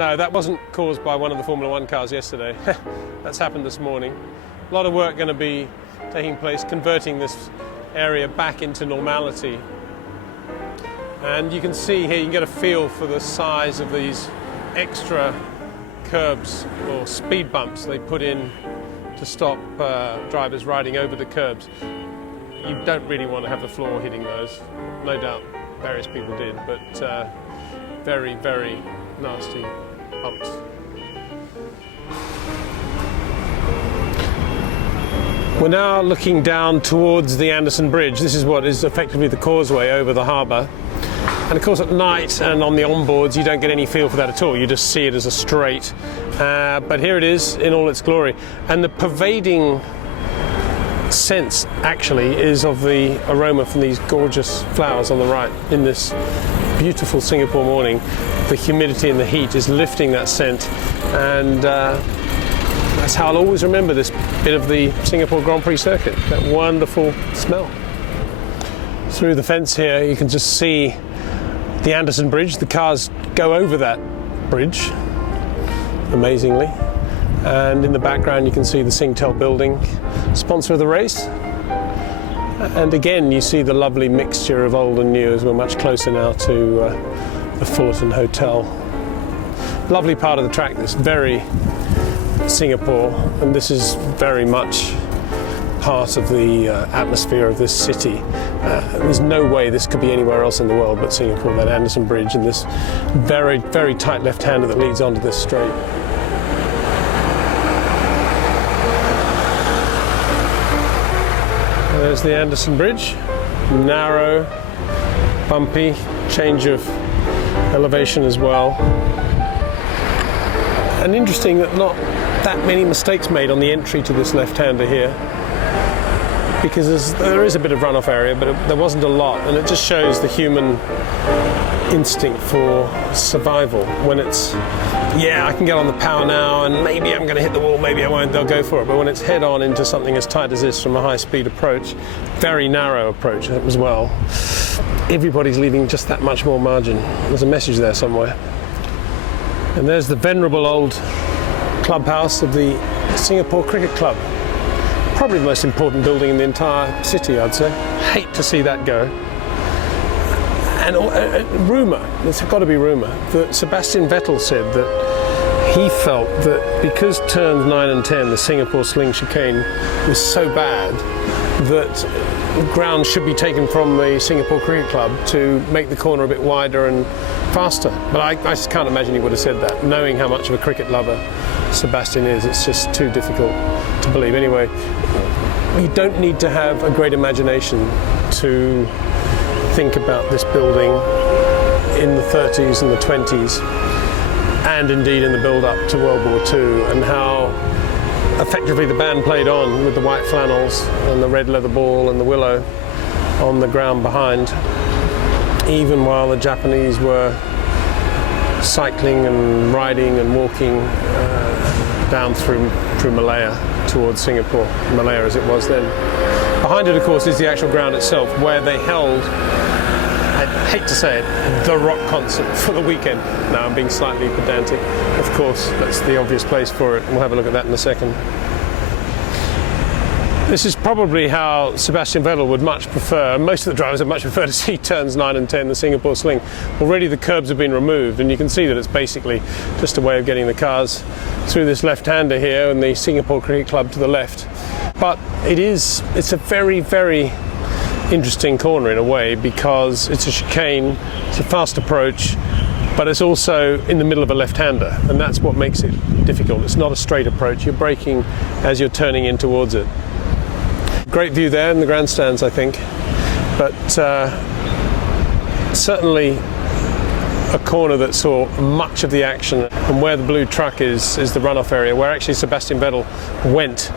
No, that wasn't caused by one of the Formula One cars yesterday. That's happened this morning. A lot of work going to be taking place, converting this area back into normality. And you can see here, you can get a feel for the size of these extra curbs or speed bumps they put in to stop drivers riding over the curbs. You don't really want to have the floor hitting those. No doubt various people did, but very, very nasty bumps. We're now looking down towards the Anderson Bridge. This is what is effectively the causeway over the harbour. And of course at night and on the onboards you don't get any feel for that at all. You just see it as a straight. But here it is in all its glory. And the pervading sense actually is of the aroma from these gorgeous flowers on the right in this beautiful Singapore morning. The humidity and the heat is lifting that scent, and that's how I'll always remember this bit of the Singapore Grand Prix circuit, that wonderful smell. Through the fence here you can just see the Anderson Bridge. The cars go over that bridge, amazingly. And in the background you can see the Singtel building, sponsor of the race. And again you see the lovely mixture of old and new as we're much closer now to the Fullerton Hotel. Lovely part of the track, this very Singapore, and this is very much part of the atmosphere of this city. There's no way this could be anywhere else in the world but Singapore, that Anderson Bridge and this very, very tight left-hander that leads onto this straight. There's the Anderson Bridge, narrow, bumpy, change of elevation as well. And interesting that not that many mistakes made on the entry to this left-hander here, because there is a bit of runoff area, but there wasn't a lot, and it just shows the human instinct for survival. When it's, yeah, I can get on the power now and maybe I'm going to hit the wall, maybe I won't, they'll go for it. But when it's head on into something as tight as this from a high speed approach, very narrow approach as well, everybody's leaving just that much more margin. There's a message there somewhere. And there's the venerable old clubhouse of the Singapore Cricket Club. Probably the most important building in the entire city, I'd say. Hate to see that go. And rumour, there's got to be rumour, that Sebastian Vettel said that he felt that because turns 9 and 10, the Singapore Sling chicane was so bad that ground should be taken from the Singapore Cricket Club to make the corner a bit wider and faster. But I just can't imagine he would have said that. Knowing how much of a cricket lover Sebastian is, it's just too difficult to believe. Anyway, you don't need to have a great imagination to think about this building in the 30s and the 20s, and indeed in the build-up to World War II, and how effectively the band played on with the white flannels and the red leather ball and the willow on the ground behind, even while the Japanese were cycling and riding and walking down through Malaya towards Singapore, Malaya as it was then. Behind it, of course, is the actual ground itself, where they held, I hate to say it, the rock concert for the weekend. Now I'm being slightly pedantic. Of course, that's the obvious place for it. We'll have a look at that in a second. This is probably how Sebastian Vettel would much prefer, most of the drivers would much prefer to see turns 9 and 10, the Singapore Sling. Already the curbs have been removed, and you can see that it's basically just a way of getting the cars through this left-hander here and the Singapore Cricket Club to the left. But it's a very, very interesting corner in a way, because it's a chicane, it's a fast approach, but it's also in the middle of a left-hander, and that's what makes it difficult. It's not a straight approach, you're braking as you're turning in towards it. Great view there in the grandstands, I think, but certainly a corner that saw much of the action. And where the blue truck is the runoff area, where actually Sebastian Vettel went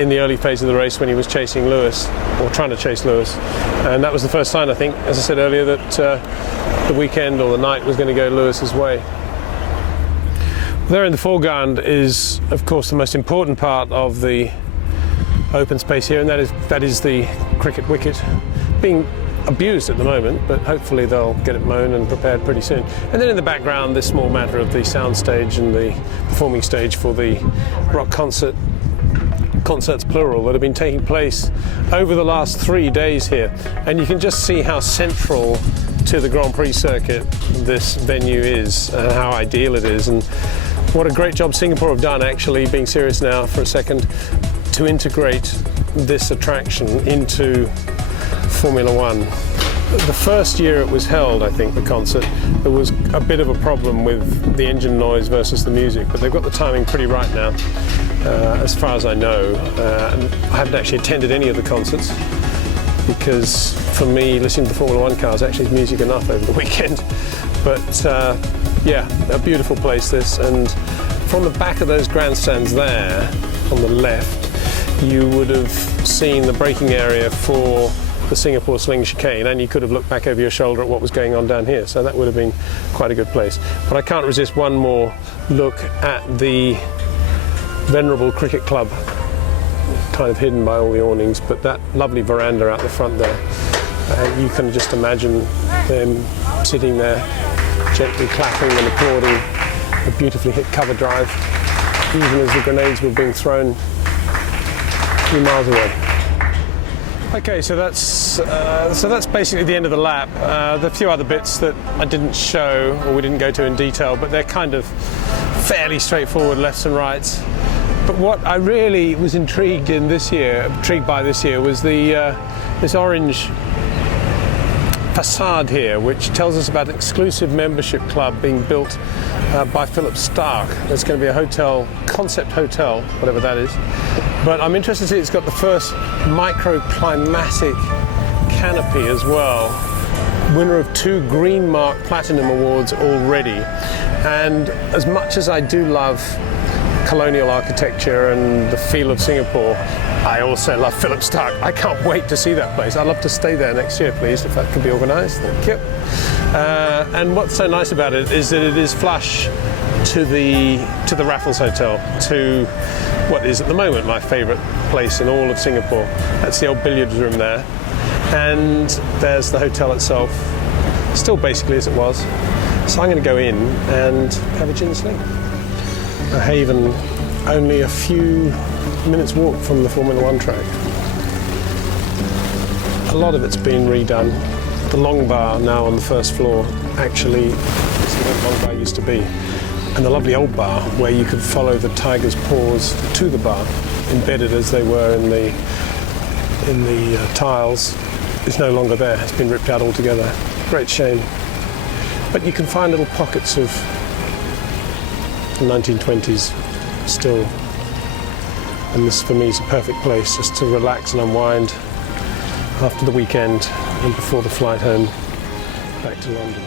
in the early phase of the race when he was chasing Lewis, or trying to chase Lewis. And that was the first sign, I think, as I said earlier, that the weekend or the night was going to go Lewis's way. There in the foreground is, of course, the most important part of the open space here, and that is the cricket wicket, being abused at the moment, but hopefully they'll get it mown and prepared pretty soon. And then in the background, this small matter of the sound stage and the performing stage for the rock concerts plural that have been taking place over the last 3 days here. And you can just see how central to the Grand Prix circuit this venue is and how ideal it is, and what a great job Singapore have done, actually, being serious now for a second, to integrate this attraction into Formula One. The first year it was held, I think, the concert, there was a bit of a problem with the engine noise versus the music, but they've got the timing pretty right now, as far as I know. And I haven't actually attended any of the concerts, because for me, listening to the Formula One cars actually is music enough over the weekend. But yeah, a beautiful place this, and from the back of those grandstands there, on the left, you would have seen the braking area for the Singapore Sling chicane, and you could have looked back over your shoulder at what was going on down here, so that would have been quite a good place. But I can't resist one more look at the venerable cricket club, kind of hidden by all the awnings, but that lovely veranda out the front there, you can just imagine them sitting there gently clapping and applauding a beautifully hit cover drive, even as the grenades were being thrown a few miles away. Okay, so that's basically the end of the lap. There are a few other bits that I didn't show, or we didn't go to in detail, but they're kind of fairly straightforward lefts and rights. But what I really was intrigued by this year was this orange facade here, which tells us about an exclusive membership club being built by Philip Stark. There's going to be a hotel, concept hotel, whatever that is. But I'm interested to see it's got the first microclimatic canopy as well. Winner of 2 Green Mark Platinum Awards already. And as much as I do love colonial architecture and the feel of Singapore, I also love Philip Stark. I can't wait to see that place. I'd love to stay there next year, please, if that could be organised. Thank you. And what's so nice about it is that it is flush to the Raffles Hotel, to what is at the moment my favourite place in all of Singapore. That's the old billiards room there, and there's the hotel itself, still basically as it was. So I'm going to go in and have a gin sling. A haven only a few minutes walk from the Formula One track. A lot of it's been redone. The long bar now on the first floor actually is where the long bar used to be. And the lovely old bar where you could follow the tiger's paws to the bar, embedded as they were in the tiles, is no longer there. It's been ripped out altogether. Great shame. But you can find little pockets of the 1920s still. And this for me is a perfect place just to relax and unwind after the weekend and before the flight home back to London.